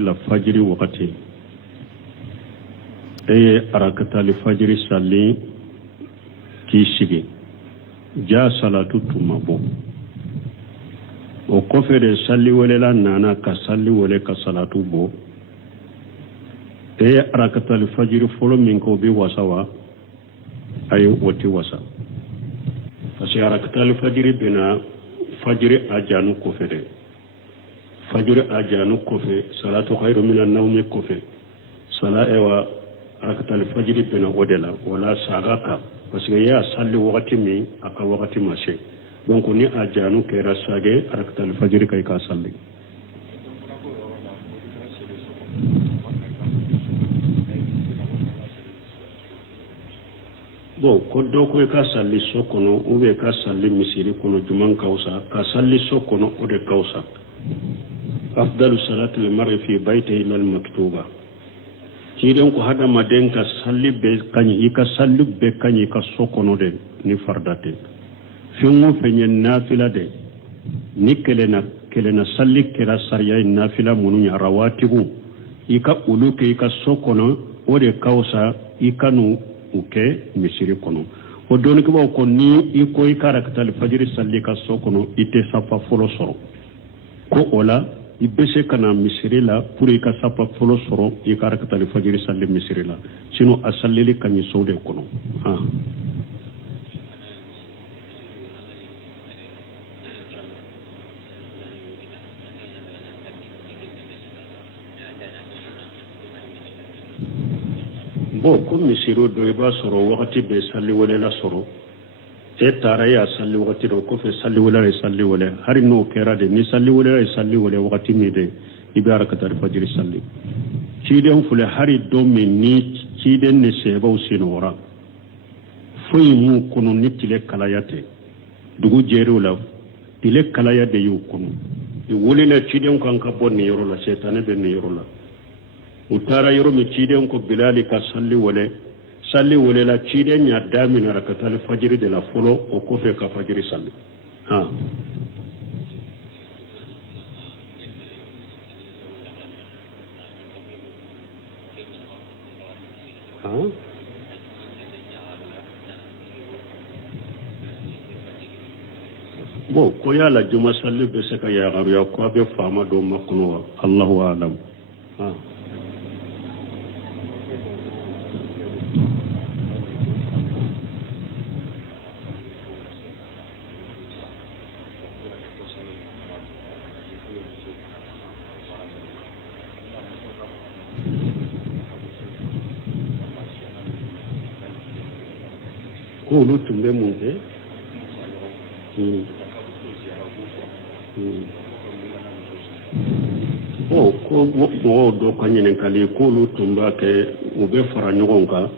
la fajiri wakati eye arakatali fajiri salli k'i sigi ja salatu tuma bɔ o kɔfɛ de salli welela nana ka salli wele ka salatu bɔ eye arakatali fajiri fɔlɔ min kɛ o bɛ wasa wa ayi o tɛ wasa parce que arakatali fajiri bɛna fajiri ajanu kɔfɛ de fajiri ajanu kɔfɛ salatu khairu minan nawmi kɔfɛ sala ewa arakatali fajiri bɛna o de la wala saga kan parce que ya salli wakati min a ka wakati ma se donc ni ajanu kɛra sage arakatali fajiri kai ka salli bon ko dɔ ko i ka salli so kɔnɔ ou bien ka salli misiri kɔnɔ juman ka wusa ka salli so kɔnɔ o de ka wusa afdalu salati lilmar'i fi baytihi ila almaktuba ciiden ko hadamaden ka salli be kañi i ka salli be kañi i ka so kɔnɔ de ni fardate feŋ o feŋ ye nafila de ni kelena salli kɛra sariya ye nafila minnu ye rawatibu i ka olu kɛ i ka so kɔnɔ o de ka wusa i ka nu u kɛ misiri kɔnɔ o dɔnnikibaw ko ni i ko i ka arakatali fajiri salli ka so kɔnɔ i tɛ safa fɔlɔ sɔrɔ ko o la i bɛ se ka na misiri la pour i ka safa fɔlɔ sɔrɔ i ka arakatali fajiri salli misiri la sinon a sallili ka ɲi so de kɔnɔ bon ko misiro dɔ i b'a sɔrɔ wagati bɛ salli welela sɔrɔ e taara e y'a salli wagati dɔ kɔfɛ salli welela ye salli wele hari n'o kɛra de ni salli welela ye salli wele wagati min de i bɛ arakatali fajiri salli ciden filɛ hari don min ni ciden ni sɛbɛw senɔgɔra foyi m'u kɔnɔ ni tile kalaya tɛ dugu jɛrew la tile kalaya de y'u kɔnɔ i welela ciden kan ka bɔ nin yɔrɔ la sɛtanɛ bɛ nin yɔrɔ la u taara yɔrɔ min ciden ko bilali ka salli wele la ciden y'a daminɛ arakatali fajiri de la fɔlɔ o kɔfɛ ka fajiri salli bon ko yala juma salli bɛ se ka yagaruya ko a bɛ faama dɔ makɔnɔ wa allahu alam olu tun bɛ mun kɛ ko mɔgɔw dɔ ka ɲininkali k'olu tun b'a kɛ u bɛ fara ɲɔgɔn kan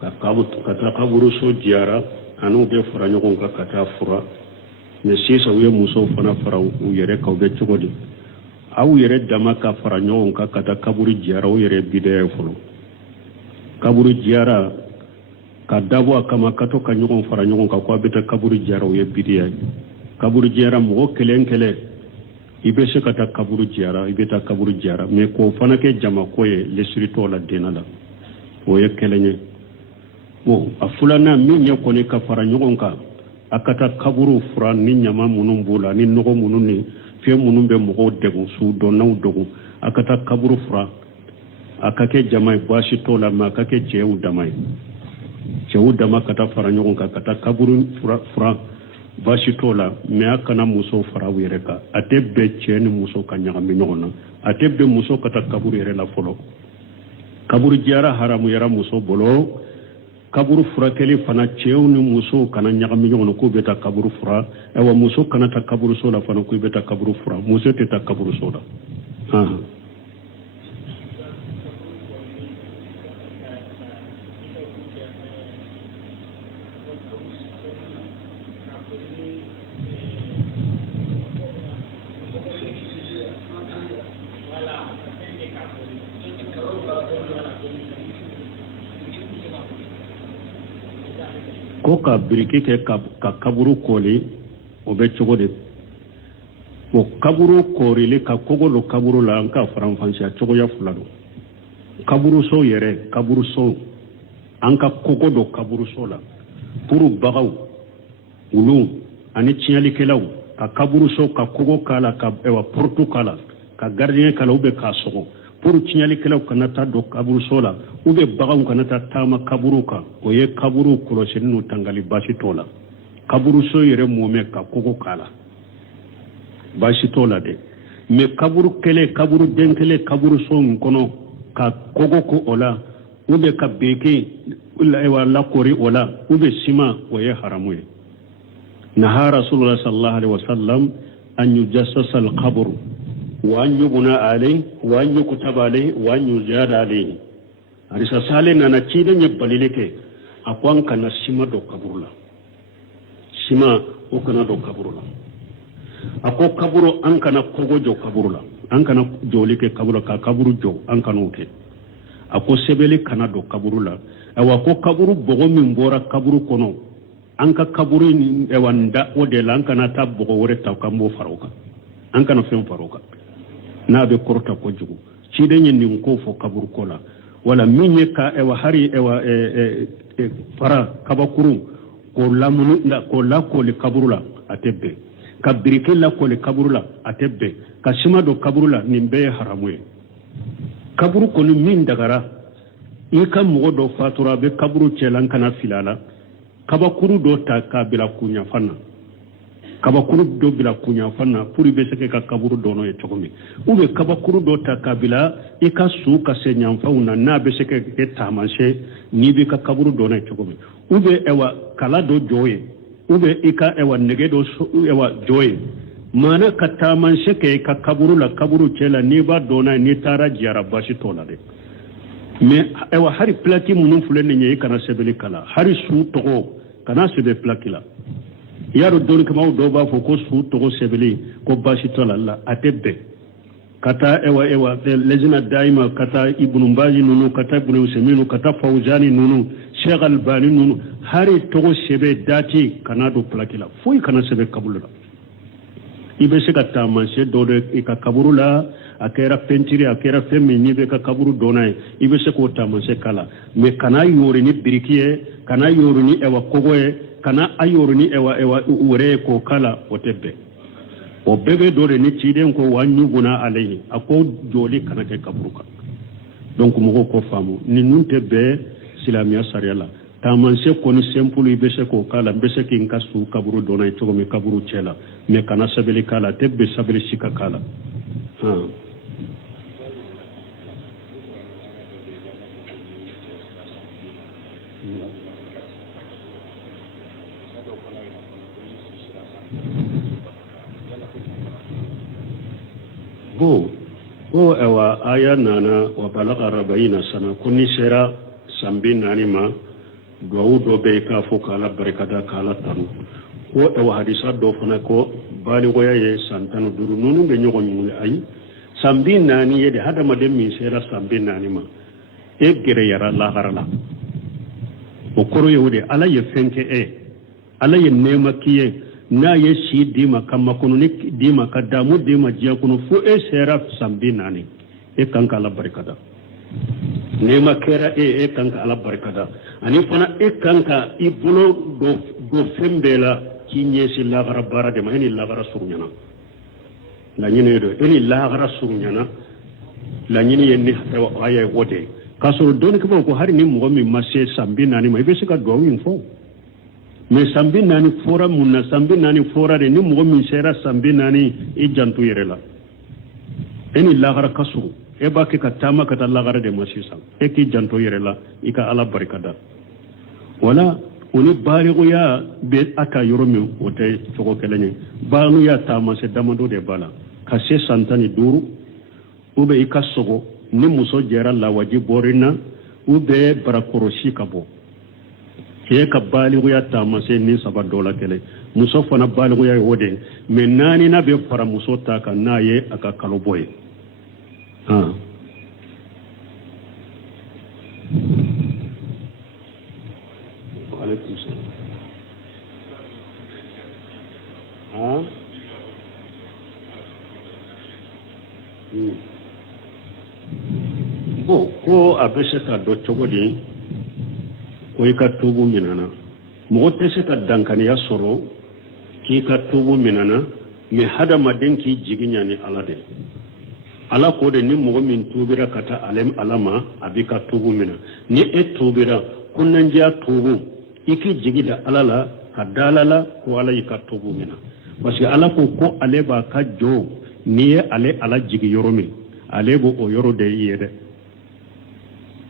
ka taa kaburuso diyara ani u bɛ fara ɲɔgɔn kan ka taa fura mais sisan u ye musow fana fara u yɛrɛ kan u bɛ cogo di aw yɛrɛ dama ka fara ɲɔgɔn kan ka taa kaburu diyara u yɛrɛ bidaya ye fɔlɔ kaburu diyara ka dabɔ a kama ka to ka ɲɔgɔn fara ɲɔgɔn kan ko a bɛ taa kaburu diyara o ye bidiya ye kaburu diyara mɔgɔ kelen kelen i bɛ se ka taa kaburu diyara i bɛ taa kaburu diyara mais k'o fana kɛ jamako ye lesiri tɔ la dena la o ye kelen ye bon a filanan min ye kɔni ka fara ɲɔgɔn kan a ka taa kaburu fura ni ɲama minnu b'o la ni nɔgɔ minnu ni fɛn minnu bɛ mɔgɔw degun su dɔnnaw degun a ka taa kaburu fura a ka kɛ jama ye baasi t'o la mais a ka kɛ cɛw dama ye cɛw dama ka taa fara ɲɔgɔn kan ka taa kaburu fura baasi t'o la mais a kana musow fara u yɛrɛ kan a tɛ bɛn cɛ ni muso ka ɲagami ɲɔgɔn na a tɛ bɛn muso ka taa kaburu yɛrɛ la fɔlɔ kaburu diyara haramuyara muso bolo kaburu furakɛli fana cɛw ni musow kana ɲagami ɲɔgɔn na k'u bɛ taa kaburu fura ayiwa muso kana taa kaburuso la fana k'u bɛ taa kaburu fura muso tɛ taa kaburuso la ko ka biriki kɛ ka kaburu koli o bɛ cogo de o kaburu korile ka kogo do kaburu la an ka faranfasiya cogoya fula do kaburuso yɛrɛ kaburuso an ka kogo do kaburuso la puru bagaw olu ani tiɲɛlikɛlaw ka kaburuso ka kogo k'a la ka portu k'a la ka gardien k'a la ou bien k'a sɔgɔ puru tiɲɛlikɛlaw kana taa don kaburuso la ou bien bagaw kana taa taama kaburu kan o ye kaburu kɔlɔsili n'u tangali baasi t'o la kaburuso yɛrɛ mɔmɛ ka kogo k'a la baasi t'o la dɛ mais kaburu kɛlɛ kaburu den kɛlɛ kaburuso min kɔnɔ ka kogo ko o la ou bien ka beke lakori o la ou bien sima o ye haramu ye naha rasulullah sallallahu alaihi wasallam an yujassasa al-qabr wa an yubna alayhi wa an yuktaba alayhi wa an yujada alayhi arisa sale nana cide nyebbalile ke akwan kana sima do kaburu la sima o kana do kaburu la ako kaburu an kana kogo jo kaburu la an kana joli ke kaburu ka kaburu jo an kana oke ako sebele kana do kaburu la awa ko kaburu bogo min bora kaburu kono an ka kaburu ni ewanda o de la an kana ta bogo wore ta kambo faroka an kana fen faroka na be korta ko jugu ci de nyin ko fo kaburu kola wala minye ka ewa hari ewa para kabakuru ko lamunu ko la ko le kaburu la atebe ka birike la ko le kaburu la atebe ka shima do kaburu la nimbe haramu ye kaburu ko ni min dagara i ka mogo do fatura be kaburu celan kana filala kabakuru do ta ka bila kunya fanna kabakuru do bila kunya fanna puri be seke ka kaburu do no e tokomi ube kabakuru do ta ka bila i ka su ka se nyamfauna na be seke ke tamanse ni be ka kaburu do no e tokomi ube ewa kala do joye ube ika ewa nege do ewa joye mana ka tamanse ke ka kaburu la kaburu cela ni ba do na ni tara jara bashi tola de mais ewa hari plaki munun fulene nye kana sebeli kala hari su togo kana sebe plaki la yaro doni kama do ba fo ko su togo sebeli ko bashi tola la atebe kata ewa lezina daima kata ibnu mbaji nunu kata ibnu useminu kata fauzani nunu sheikh albani nunu hari togo sebe dati kana do plaki la foi kana sebe kabulu la ibe se ka tamanse do de ka kaburu la akera pentiri akera femini be ka kaburu donay ibe se ko tamanse kala me kana yori ni birikiye kana yori ni ewa kogoye kana ayori ni ewa ure ko kala otebe o bebe do de ni tiden ko wanyu guna alayhi ako joli kana ke kaburu ka donc mo ko famu ni nunte be silamiya sariala tamanse ko ni simple ibe se ko kala be se kin kasu kaburu donay to me kaburu chela me kana sabeli kala tebbe sabeli shika kala bo ewa aya nana wa balaga 40 sana kuni sera sambi nani ma do be ka fo kala barakada kala tanu ko ewa hadisa do fana ko bali goya ye santanu duru nunu be nyogo nyule ay sambi nani ye de hada madem mi sera sambi nani ma e gere yara la harala o koro yewde ala ye fenke ala ye nema kiye na ye shi dima kama kono ni dima kadamu dima jiya kono fu e sera sambi nani e kanka ala barikada nema kera e kanka ala barikada ani fana e kanka ibulo do fembela kinyesi la bara de ma eni la bara surunyana la nyine do eni la bara surunyana la nyine yenni aya wode kasoro doni ko hari ni mo mi masse sambi nani ma ibe sika do yin fo mais sambi nani fora munna sambi nani fora de ni mo mi sera sambi nani e jantu yerela eni lagara kasu e ba ke katama kata lagara de masisa e ki jantu yerela ika ala barikada wala oni barigo ya be aka yoromi ote chogo kelenye banu ya tama se damando de bala ka se santani duru ube ikasogo ni muso jera la waji borina ube barakoroshi kabo ke ka baligo ya tama se ni saba dola kele muso fana baligo ya wode menani na be fara muso ta ka naye aka kaloboy bo ko abese ka do chogodi ko ika tubu minana mo tese ka dankani ya soro ki ka tubu minana me hada maden ki jiginya ni alade ala ko de ni mo min tubira kata alama abika tubu mina ni tubira kunnan ja tubu iki jigida alala kadalala ko ala ika tubu mina parce que ala ko ale ba ka jo ni ale ala jigi yoromi ale bo o yoro de yede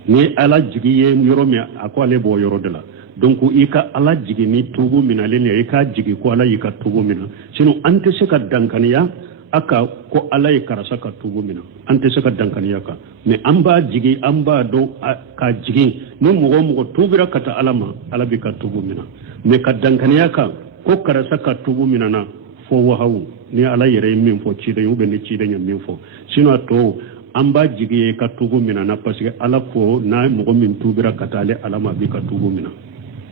ni ala jigi ye yoromi ako ale bo yoro de la donc ika ala jigi ni tubu mina le ne ika jigi ko ala ika tubu mina sino ante se ka dankaniya aka ko ala ikarasa ka tubu mina ante se ka dankaniya ka mais amba jigi amba do ka jigi ni mo tubira kata alama ala bi ka tubu mina mais ka dankaniya ka ko karasa ka tubu mina na fo wahawu ni ala yere min fo ci dañu ben ci dañu min fo sino to amba jigi ka tubu mina na parce que ala ko na mo min tubira kata ale alama bi ka tubu mina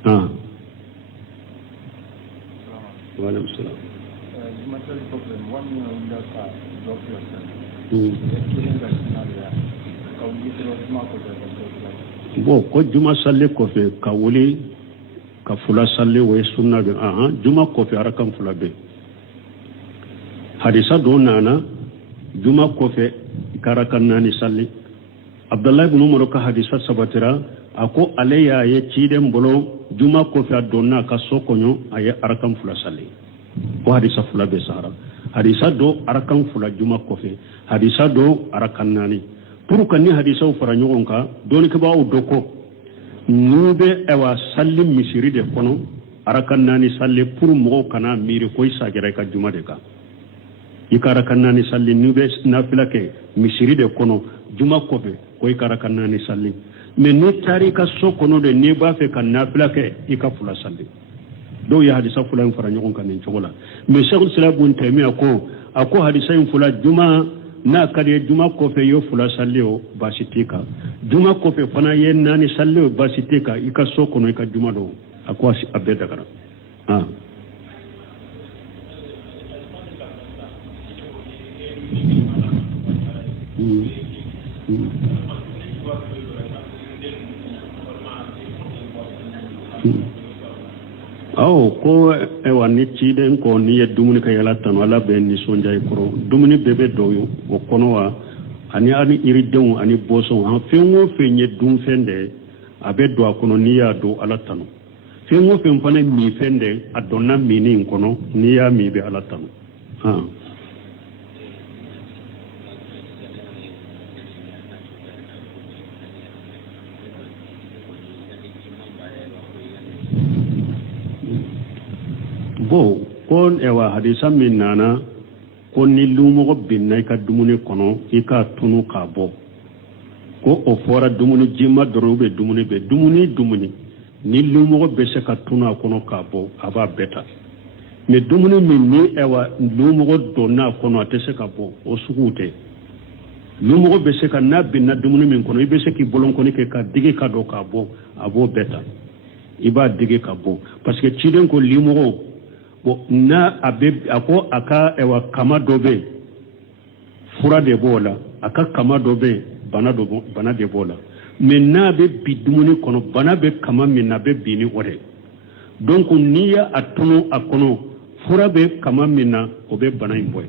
ah wa alaykum salam bo ko juma salle ko fe ka woli ka fula salle way sunna be juma ko fe arakan fula be hadisa do nana juma ko fe karakan nani salle abdullah ibn umar ka hadisa sabatira ako aleya ye ciden bolo juma ko fe donna ka sokonyo aye arakan fula salle ko hadisa fula be sahara hadisa do arakan fula juma ko fe hadisa do arakan nani pour que ni hadisa fara nyogon ka doni ke bawo doko nube ewa salli misiri de kono arakan nani salle pour mo kana miri koy sagere ka juma de ka ikara kanani salli nube nafila ke misiri de kono juma ko fe koy kara kanani salli mais ni tarika so kono de ne ba fe kan nafila ke ika fula salli do ya hadisa fula fara nyogon kan en chogola mais shaykhul islam bun taymiya ko ako hadisa fula juma na kare juma ko fe yo fula salli o basitika juma ko fe fana ye nani salli o basitika ika so kono ika juma do ako abeda kara aw ko ewa ni ciden ko ni ye dumuni ka yala tan wala be ni sonjay koro dumuni bebe doyo o kono wa ani iri dewu ani boson ha fenwo fenye dum fende abe do akono ni ya do ala tan fenwo fen fana mi fende adonna mini kono ni ya mi be ala tan bo kon ewa hadisa min nana kon ni lumo binna ka dumuni kono ika tunu ka bo ko o fora dumuni jima dorobe dumuni ni lumo be se ka tunu kono ka bo aba beta me dumuni min ni ewa lumo donna kono atese ka bo o sugute lumo be se ka na binna dumuni min kono ibe se ki bolon kono ke ka dige ka do ka bo abo beta iba dige ka bo parce que ciden ko limo na ako aka ewa kama dobe fura de bola aka kama dobe bana de bola mais na be bidumuni kono bana be kama min na be bini ore donc niya atuno akono fura be kama min na obe bana imboy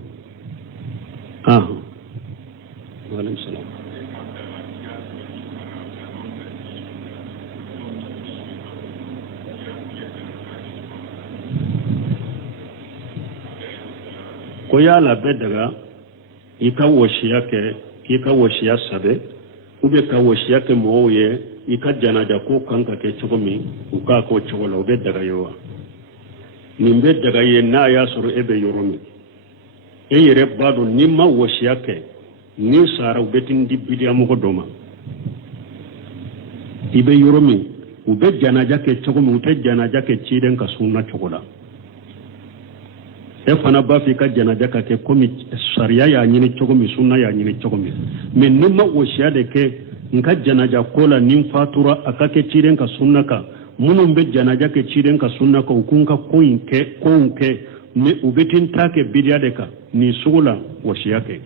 wa alaykum salam ko ya la be daga ika woshiya sabe ube ka woshiya ke moye ika janaja ko kanka ke chogomi uka ko chogola be daga yowa nimbe daga ye na ya suru ebe yoromi e yere badu nimma woshiya ke ni sara ubetin dibidi amugo doma ibe yoromi ube janaja ke chogomi ute janaja ke chiden ka sunna chogola e fana ba fi ka janaja ka ke komi sharia ya nyini chogomi sunna ya nyini chogomi mais nimma woshiya de ke nka janaja kola nim fatura akake chiden ka sunna ka munun be janaja ke chiden ka sunna ka ukunka ko unke ne ubetin take bidiya de ka ni sugula woshiya ke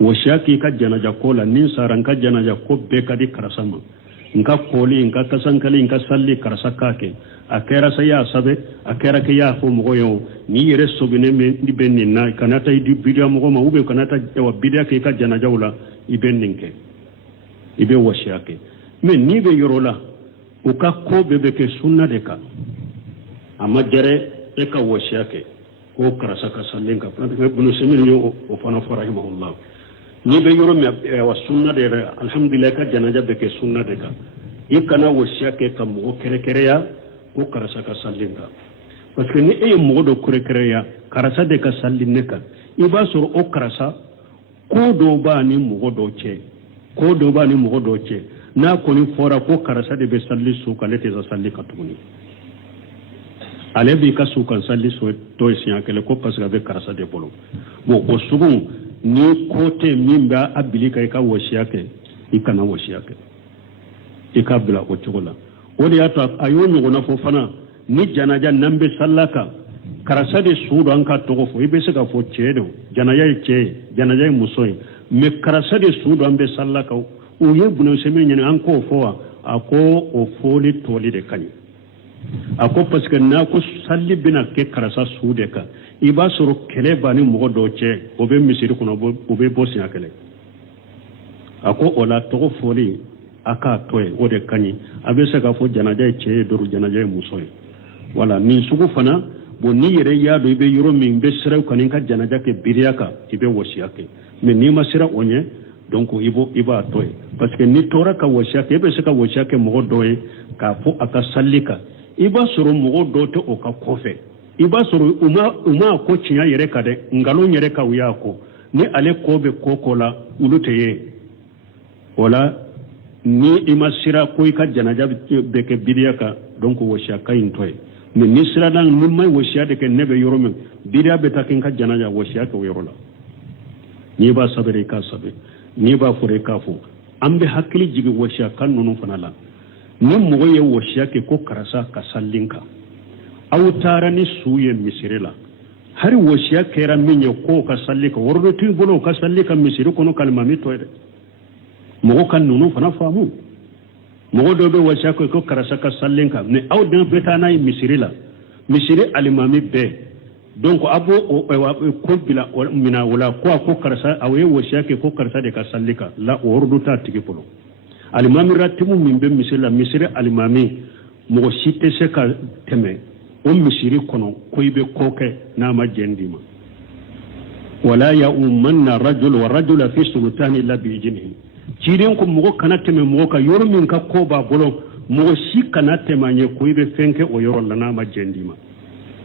washaki ka janaja ko la nin saran ka janaja ko be ka di karasama nka koli nka kasankali nka salli karasa kake akera sa ya sabe akera ke ya fo mo yo ni yere sobine me ni benni na kanata di bidia mo ma ube kanata wa bidia ke ka janaja wala ibenninke ibe washaki men ni be yorola o ka ko be ke sunna de ka amma jere e ka washaki ko karasa ka sallin ka ibn simin yo o fana farahimahullah ni be yoro me wa sunna de alhamdulillah ka janaja be ke sunna de ka ikana washaki ka mo kere kere ya ko karasa ka sallin ka parce que ni e mo do kere kere ya karasa de ka sallin ne ka iba soro o karasa ko do ba ni mo do che ko do ba ni mo do che na ko ni fora ko karasa de be salli su ka lete za salli ka tuni ale bi ka su kan salli so to siya kele ko parce que be karasa de bolo bo o sugun ni kote mimba abili kai ka washiyake ikana washiyake ikabla o chogola wodi ato ayo nyugo na fofana ni janaja nambe sallaka karasa de sudo anka togo fo ibe seka fo chedo janaja musoy me karasa de sudo ambe sallaka o yebuno semenye anko fo ako o foli toli de kany ako parce que na ko salli bina ke karasa sude ka iba soro kele bani mo do che o be misiri kuno o be bosi akele ako ola to foli aka toy o de kany abe saka fo janaja che doru janaja musoy wala min sugu fana bo ni yere ya do be yoro min be sira kanin ka janaja ke biriaka ibe wasiake mais ni masira onye donc iba toy parce que ni tora ka wasiake be saka wasiake mo doye ka fo aka sallika iba soro mo do to o ka kofe iba soro uma ko cinya yere ka de ngalo yere ka uya ko ni ale ko be kokola uluteye wala ni imasira ko ka janaja be ke biriaka donc wasiaka intoy mais ni sira dan ni may wasiya de ke nebe yoro men bidia be takin ka janaja wasiya ko yoro la ni ba sabere ka sabe ni ba fure ka fu ambe hakili jigi wasiya kan nonu fanala ni mo ye wasiya ke ko karasa ka sallinka aw tarani suye misirela hari wasiya kera minye ko ka sallika wordo tu bolo ka sallika misiri kono kalma mi toyde mo kan nonu fana famu mo do be wasiya ko karasa ka sallinka ne aw den betana misirila misiri alimami be donc abo ko bila mina wala ko karasa awe wasiya ke ko karasa de ka sallika la wordo ta tigi polo alimami ratimu min be misiri alimami mo site se ka teme o misiri kono ko ibe koke na ma jendima wala ya ummanna rajul wa rajula fi sultani la bi jinhi ciren ko mo kana teme mo ka yoro min ka ko ba bolo mo si kana tema nye ko ibe fenke o yoro la na ma jendima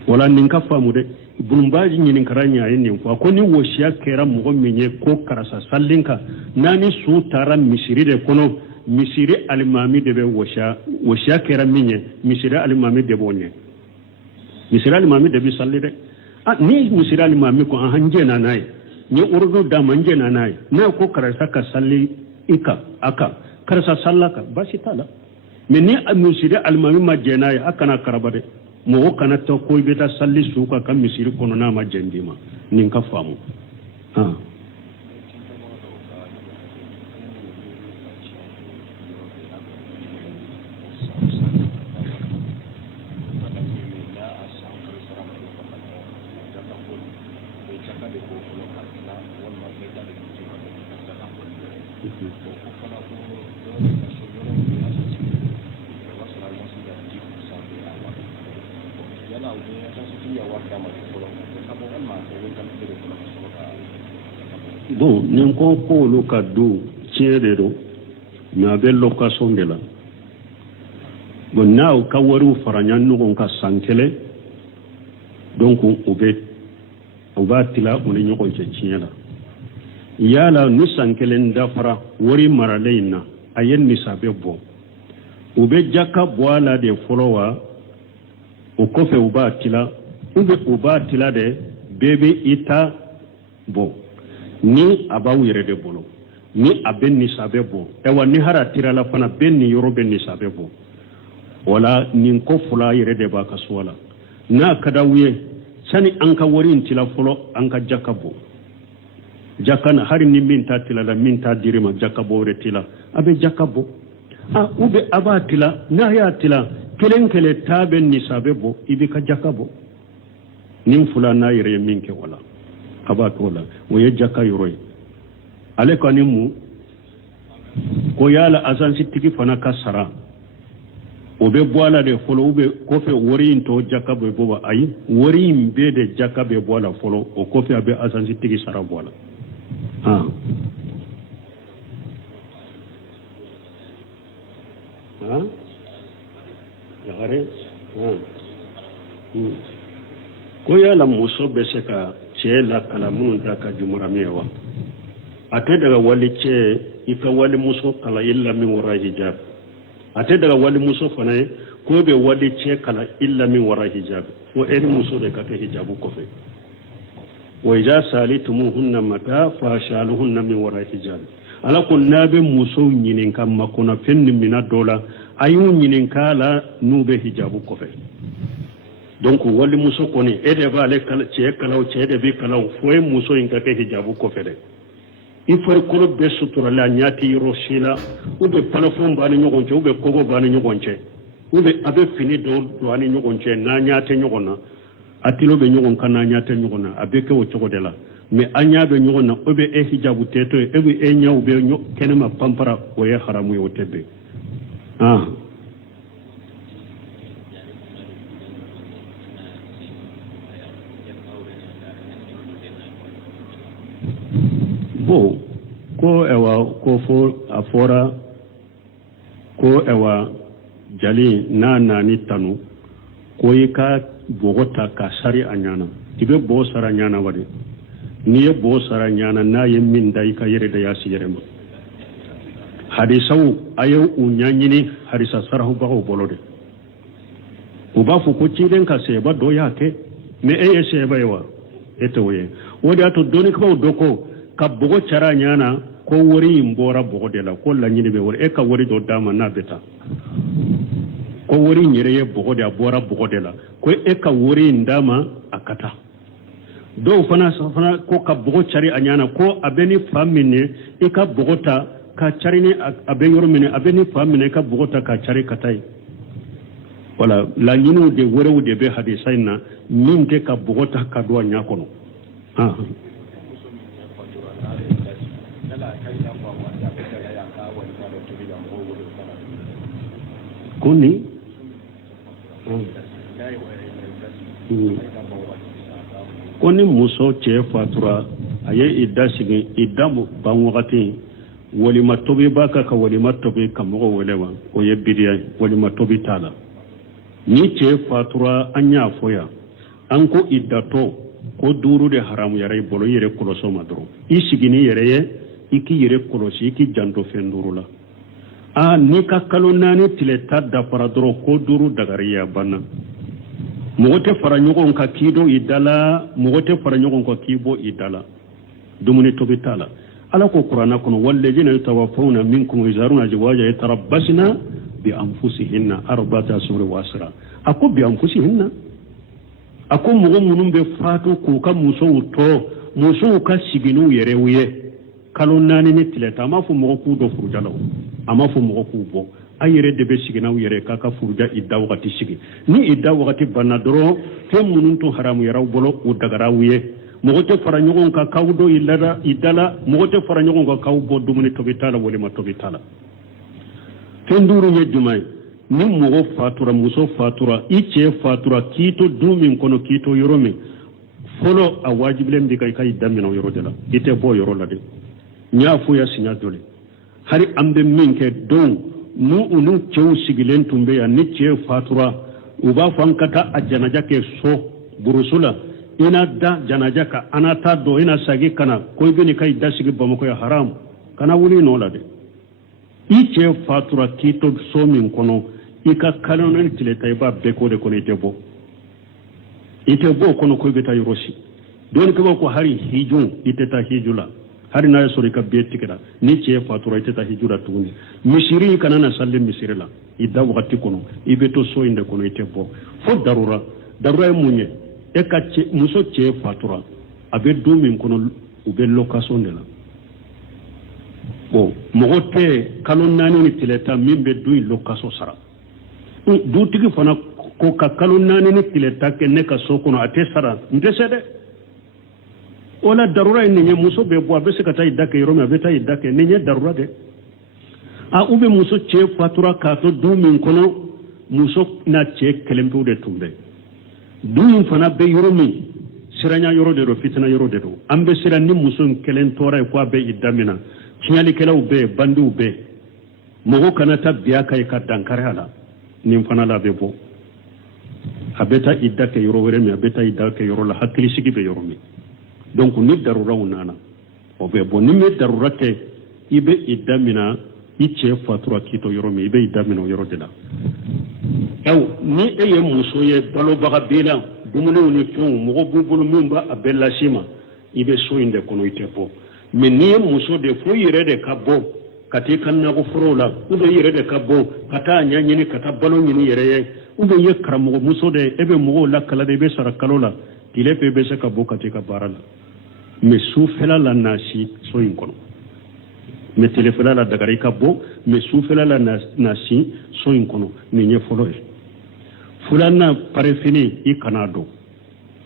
wala nin ka famu de bulumbaji nyinin karanya yin ko ni woshiya kera mo menye ko karasa sallinka nani su tara misiri de kono misiri alimami de be woshiya kera minye misiri alimami de bonye misiri alimami de bi sallide ni misiri alimami ko hanje na nay ni urdu da manje na nay na ko karasa ka salli aka karasa sallaka bashi tala mais ni misiri alimami majena ya akana karabade mo kana to ko beta salli suka kam misiri kono na ma jendima nin ka famu bon nin ko lu ka du tiere do na be location de la bon now ka waru faranyan no ka sankele donc o ba tila o ni nyoko tiela yala nu sankele ndafara wari maraleina ayen ni sabe bo o be jaka boala de folowa o kofe o ba tila de bebe ita bo ni abawu yere de bolo ni aben ni sabe bo ewa ni hara tira la fana ben ni yoro ben ni sabe bo wala nin ko fula yere de ba kaswala na kada wuye sani an ka wari intila folo an ka jakabo jakana hari ni minta tila la minta dirima jakabo retila abe jakabo ube abatila na ya tila kele tabe ni sabebo ibika jakabo nim fulana yire minke wala abatola woye jaka yoroy ale kanimu ko yala azansi tigi fana kasara obe boala de folo ube kofe wori into jakabo boba ayi wori mbe de jakabe boala folo o kofe abe azansi tigi sara boala yagare ko yala muso be se ka ce la kala mun ta ka jumura mewa ate daga wali ce ika wali muso kala illa min wara hijab ate daga wali muso fana ko be wali ce kala illa min wara hijab ko eni muso de ka ta hijabu ko fe wa idza salitumuhunna mata fashaluhunna min wara hijab ala kun nabe muso nyinin kam makona fenni mina dola ayun nyinin kala nube hijabu ko fe donc wali muso koni ede ba le kala ce kala ce de bi kala foy muso inka ke hijabu ko fe de il faut ko be sutura la nyati roshila ube palafon ba ni nyogonche ube kogo ba ni nyogonche ube abe fini do ani nyogonche na nyate nyogona atilo be nyogon kana nyate nyogona abe ke wo chogo de la mais anya be nyogona ube e hijabu teto ebe e nyaw be kenema pampara o ye haramu yo tebe ko ewa ko fo afora ko ewa jali na ni tanu ko yika bogota ka sari anyana tibe bo sara nyana wadi ni ye bo sara nyana na ye min dai ka yere da yasi yere ma hadisau ayo unyanyini hadisa sarahu ba o bolode o ba fu ko ciden ka se ba do yake me eye se ba yawa eto we wodi ato doni ko doko ka bogo cara nyana ko wori mbora bogo de la ko la nyini be wori e ka wori do dama na beta ko wori nyere ye bogo de abora bogo de la ko e ka wori ndama akata do fana ko ka bogo cari anyana ko abeni famine e ka bogota ka cari ni abe yormine abeni famine ka bogota ka cari katai wala la nyinu de wori de be hadisaina minte ka bogota ka do nyakono kuni koni muso ce fatura aye idda sigi idda ban wakati walima tobi baka ka walima tobi kamogo welewa o ye bidiya walima tobi tala ni ce fatura anya foya an ko idda to ko duru de haramu yare bolo yere koloso madro isigini yere ye iki yere kolosi iki janto fendurula ni ka kalo nani tile tadda paradro ko duru dagariya banna mogote fara nyogon ka kido idala mogote fara nyogon ka kibo idala dumuni tobitala ala ko qur'ana kono wallajina yatawaffawna minkum yazaruna jawaja yatarabbasna bi anfusihinna arba'ata ashhur wa asra ako bi anfusihinna ako mogo munum be fatu ko ka muso ka siginu yere wiye kalo nani ni tileta ma fu mogo ku do furujalo ama fu mogo ku bo ayere de be sigina yere kaka furuja idda wakati sigi ni idda wakati banadro fe munun to haramu yaraw bolo u dagara wiye mogo te fara nyogon ka kawdo idala mogo te fara nyogon ka kawbo dumuni tobitala wole ma tobitala tenduru ye jumai ni mogo fatura muso fatura iche fatura kito dumin kono kito yorome folo a wajibilen bi kai damina yoro dela ite bo yoro la de nya fu ya sinya dole hari ambe minke don nu unu cew sigilen tumbe ya ni ce fatura uba fankata a janaja ke so burusula ina da janaja ka anata do ina sagi kana ko bini kai da sigi bamako ya haram kana wuli no la de ice fatura kito so min kono ika kanonen tileta ba be ko de kono ite bo kono ko beta yorosi don ko hari hijun iteta hijula hari na yasori ka be tikira ni ce fatura iteta hijura tuni misiri kana na salle misirila idda wakati kono ibeto so inde kono ite bo fo darura munye e ka ce muso ce fatura abe do min kono u bɛ location de la bon mɔgɔ tɛ kalo 4 ni tile 10 min bɛ du in location sara dutigi fana ko ka kalo 4 ni tile 10 kɛ ne ka so kɔnɔ a tɛ sara n tɛ se dɛ o la darura ye nin ye muso bɛ bɔ a bɛ se ka taa i da kɛ yɔrɔ min a bɛ taa i da kɛ nin ye darura dɛ u bɛ muso cɛ fatura k'a to du min kɔnɔ muso n'a cɛ kelen pewu de tun bɛ du in fana bɛ yɔrɔ min siranya yɔrɔ de don fitina yɔrɔ de don an bɛ siran ni muso in kelen tɔɔra ye k'a bɛ i da min na tiɲɛlikɛlaw bɛ yen bandiw bɛ yen mɔgɔ kana taa bin a kan ye ka dankari a la nin fana la a bɛ bɔ a bɛ taa i da kɛ yɔrɔ wɛrɛ min a bɛ taa i da kɛ yɔrɔ la hakilisigi bɛ yɔrɔ min donc ni daruraw nana o bɛ bɔ ni bɛ darura kɛ i bɛ i da min na i cɛ fatura k'i to yɔrɔ min i bɛ i da minɛ o yɔrɔ de la ni e ye muso ye balobaga b'i la dumuniw ni fɛnw mɔgɔ b'u bolo min b'a bɛɛ lase ma i bɛ so in de kɔnɔ i tɛ bɔ mais n'i ye muso de fo i yɛrɛ de ka bɔ ka taa i ka nakɔforow la ou bien i yɛrɛ de ka bɔ ka taa a ɲɛ ɲini ka taa balo ɲini i yɛrɛ ye ou bien i ye karamɔgɔ muso de e bɛ mɔgɔw lakala de i bɛ sara kalo la tile bɛɛ bɛ se ka bɔ ka taa i ka baara la mais sufɛla la na si so in kɔnɔ mais tilefɛla la dagara i ka bɔ mais sufɛla la na si so in kɔnɔ nin ye fɔlɔ ye filanan pare fini i kana dɔn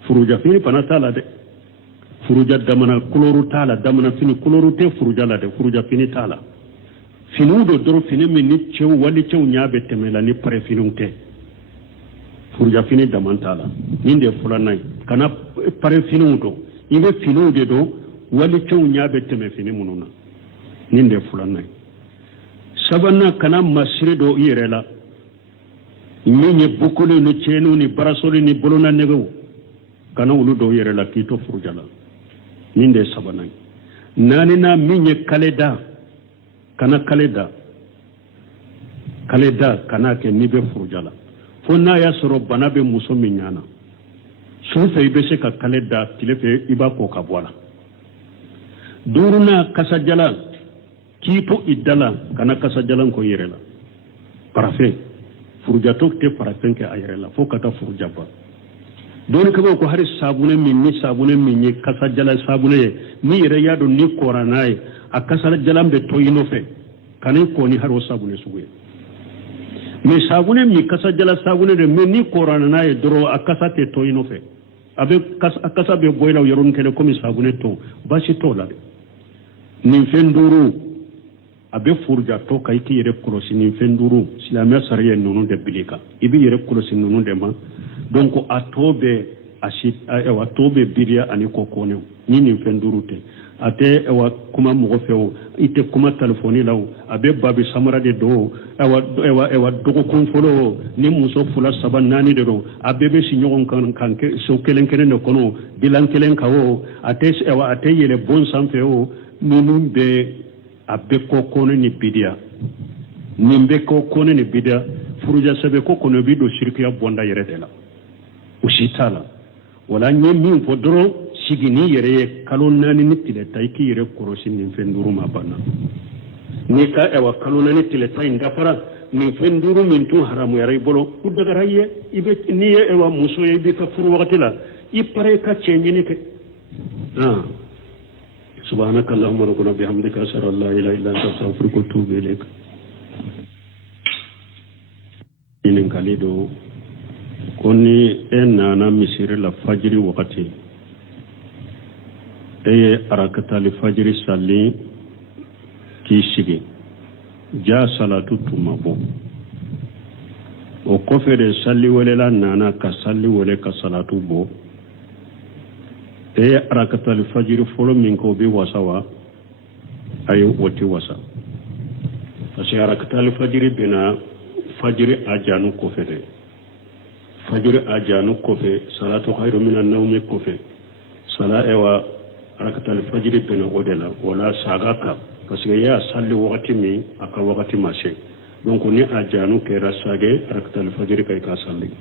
furuja fini fana t'a la dɛ furuja damana koloru t'a la damana fini koloru tɛ furuja la dɛ furuja fini t'a la finiw do dɔrɔn fini min ni cɛw wali cɛw ɲa bɛ tɛmɛ la ni pare finiw tɛ furuja fini daman t'a la nin de ye filanan ye kana pare finiw dɔn i bɛ finiw de dɔn wali cɛw ɲa bɛ tɛmɛ fini minnu na nin de ye filanan ye sabanan kana masiri dɔn i yɛrɛ la min ye bukolo ni tiɲɛniw ni barasoli ni bolona nɛgɛw kana olu dɔw yɛrɛ la k'i to furuja la nin de ye sabanan ye naaninan min ye kale da kana kale da kana kɛ n'i bɛ furuja la fo n'a y'a sɔrɔ bana bɛ muso min ɲana su fɛ i bɛ se ka kale da tile fɛ i b'a ko ka bɔ a la duurunan kasajalan k'i to i da la kana kasajalan ko i yɛrɛ la parafɛn furujatɔ tɛ parafɛn kɛ a yɛrɛ la fo ka taa furuja ban dɔɔnikɛlaw ko hari saabunɛ min ye kasajalan saabunɛ ye n'i yɛrɛ y'a dɔn ni kɔra n'a ye a kasajalan bɛ to i nɔfɛ kan'i ko ni hari o saabunɛ sugu ye mais saabunɛ min kasajalan saabunɛ de mais n'i kɔra n'a ye dɔrɔn a kasa tɛ to i nɔfɛ a kasa bɛ bɔ i la o yɔrɔnin kelen komi saabunɛ tɔ baasi t'o la dɛ nin fɛn duuru a bɛ furujatɔ kan i k'i yɛrɛ kɔlɔsi nin fɛn duuru silamɛya sariya ninnu de bili kan i b'i yɛrɛ kɔlɔsi ninnu de ma donc a tɔ bɛ biriya ani kɔkɔnɛw ni nin fɛn duuru tɛ a tɛ kuma mɔgɔ fɛ o i tɛ kuma telefɔni la o a bɛ babi samara de don dɔgɔkun fɔlɔ o ni muso 2 3 4 de don a bɛɛ bɛ si ɲɔgɔn kan so kelen kelen de kɔnɔ dilan kelen kan o a tɛ yɛlɛ bon sanfɛ o ninnu bɛɛ a bɛ kɔkɔnɛ ni bidiya nin bɛ kɔkɔnɛ ni bidiya furuja sɛbɛ ko kɔnɔ bi don shirkiya bɔnda yɛrɛ de la o si t'a la wala n ye min fɔ dɔrɔn sigi ni yɛrɛ ye kalo 4 ni tile 10 i k'i yɛrɛ kɔlɔsi nin fɛn duuru ma banna n'i ka kalo 4 ni tile 10 in dafara nin fɛn duuru min tun haramuyara i bolo u dagara i ye n'i ye muso ye i b'i ka furu wagati la i pare ka cɛ ɲini kɛ سبحانك اللهم ربنا بحمدك أشهد أن لا إله إلا أنت أستغفرك وأتوب إليك. إن كاليدو كوني أنا مسير الفجر وقتي أي أراكت الفجر سالي كيسيجي جاء صلاة تمابو وكفر سالي ولا نانا كسالي ولا كصلاة بو e arakatal fajiri folo min ko bi wasawa ay woti wasa parce arakatal fajiri bina fajiri ajanu ko fede fajiri ajanu ko fe salatu khairu minan nawmi ko fe sala ewa arakatal fajiri bina odela wala sagaka parce que ya salli wakati mi aka wakati mashe donc ni ajanu kera sage arakatal fajiri kay ka salli